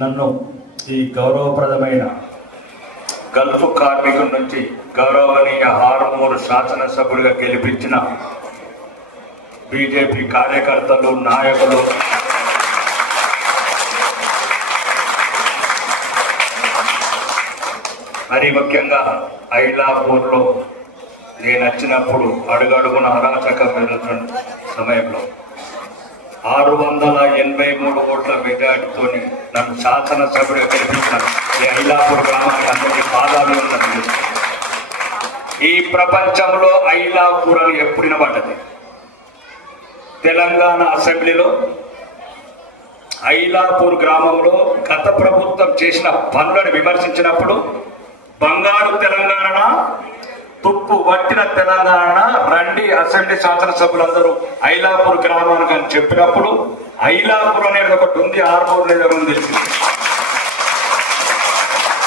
నన్ను ఈ గౌరవప్రదమైన గల్ఫ్ కార్మికుల నుంచి గౌరవనీయ ఆరుమూరు శాసనసభ్యుడిగా గెలిపించిన బీజేపీ కార్యకర్తలు, నాయకులు, మరి ముఖ్యంగా ఐలాపూర్లో నేను వచ్చినప్పుడు అడుగడుగున అరాచకం జరుగుతున్న సమయంలో 683 ఓట్ల మెజార్టీతో నన్ను శాసనసభ్యుడిగా గెలిపించాను. ఈ ఐలాపూర్ గ్రామానికి అందరికీ పాదాలు ఉన్నది. ఈ ప్రపంచంలో ఐలాపూర్ అని ఎప్పుడు వినబడ్డది? తెలంగాణ అసెంబ్లీలో ఐలాపూర్ గ్రామంలో గత ప్రభుత్వం చేసిన పనులను విమర్శించినప్పుడు బంగారు తెలంగాణ, తుప్పు పట్టిన తెలంగాణ రండి అసెంబ్లీ శాసనసభ్యులందరూ ఐలాపూర్ గ్రామానికి అని చెప్పినప్పుడు ఐలాపూర్ అనేది ఒకటి ఉంది, ఆర్మూర్ లేదా తెలిసింది.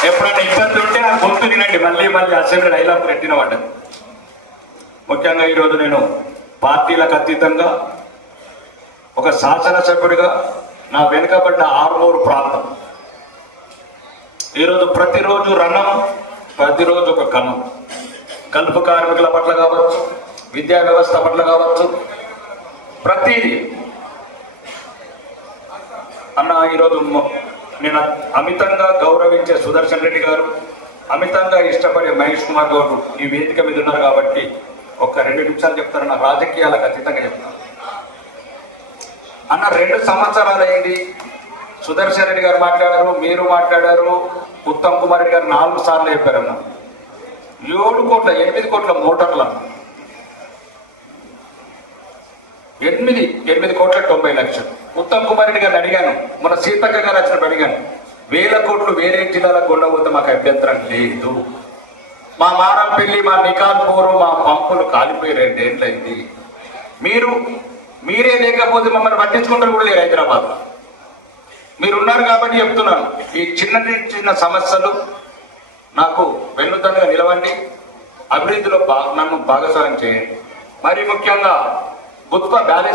ఎప్పుడైనా ఇబ్బంది ఉంటే ఆ గొంతు వినండి, మళ్ళీ అసెంబ్లీ ఐలాపూర్ ఎట్టిన పడ్డది. ముఖ్యంగా ఈరోజు నేను పార్టీలకు అతీతంగా ఒక శాసనసభ్యుడిగా నా వెనుకబడ్డ ఆర్మూరు ప్రాంతం ఈరోజు ప్రతిరోజు రణం, ప్రతిరోజు ఒక కణం. గల్ఫ్ కార్మికుల పట్ల కావచ్చు, విద్యా వ్యవస్థ పట్ల కావచ్చు, ప్రతిదీ అన్న. ఈరోజు నేను అమితంగా గౌరవించే సుదర్శన్ రెడ్డి గారు, అమితంగా ఇష్టపడే మహేష్ కుమార్ గౌడ్ ఈ వేదిక మీద ఉన్నారు కాబట్టి ఒక 2 నిమిషాలు చెప్తారు. నా రాజకీయాలకు అతీతంగా చెప్తాను అన్న. 2 సంవత్సరాలు అయింది. సుదర్శన్ రెడ్డి గారు మాట్లాడారు, మీరు మాట్లాడారు, ఉత్తమ్ కుమార్ రెడ్డి గారు 4 సార్లు చెప్పారన్న. 8 కోట్ల మోటార్ల 8 కోట్ల 90 లక్షలు. ఉత్తమ్ కుమార్ రెడ్డి గారిని అడిగాను, మన సీతక్క గారు వచ్చినప్పుడు అడిగాను, 1000 కోట్లు వేరే జిల్లాలకు కొండపోతే మాకు అభ్యంతరం లేదు. మా మారంపల్లి, మా నికాల్పూరు, మా పంపులు కాలిపోయి 2 ఏళ్ళు అయింది. మీరే లేకపోతే మమ్మల్ని పట్టించుకుంటారు కూడా లేరు హైదరాబాద్. మీరున్నారు కాబట్టి చెప్తున్నాను, ఈ చిన్న సమస్యలు నాకు వెన్నుదన్నుగా నిలవండి, అభివృద్ధిలో నన్ను భాగస్వామ్యం చేయండి. మరి ముఖ్యంగా గుత్ప బ్యాలెన్స్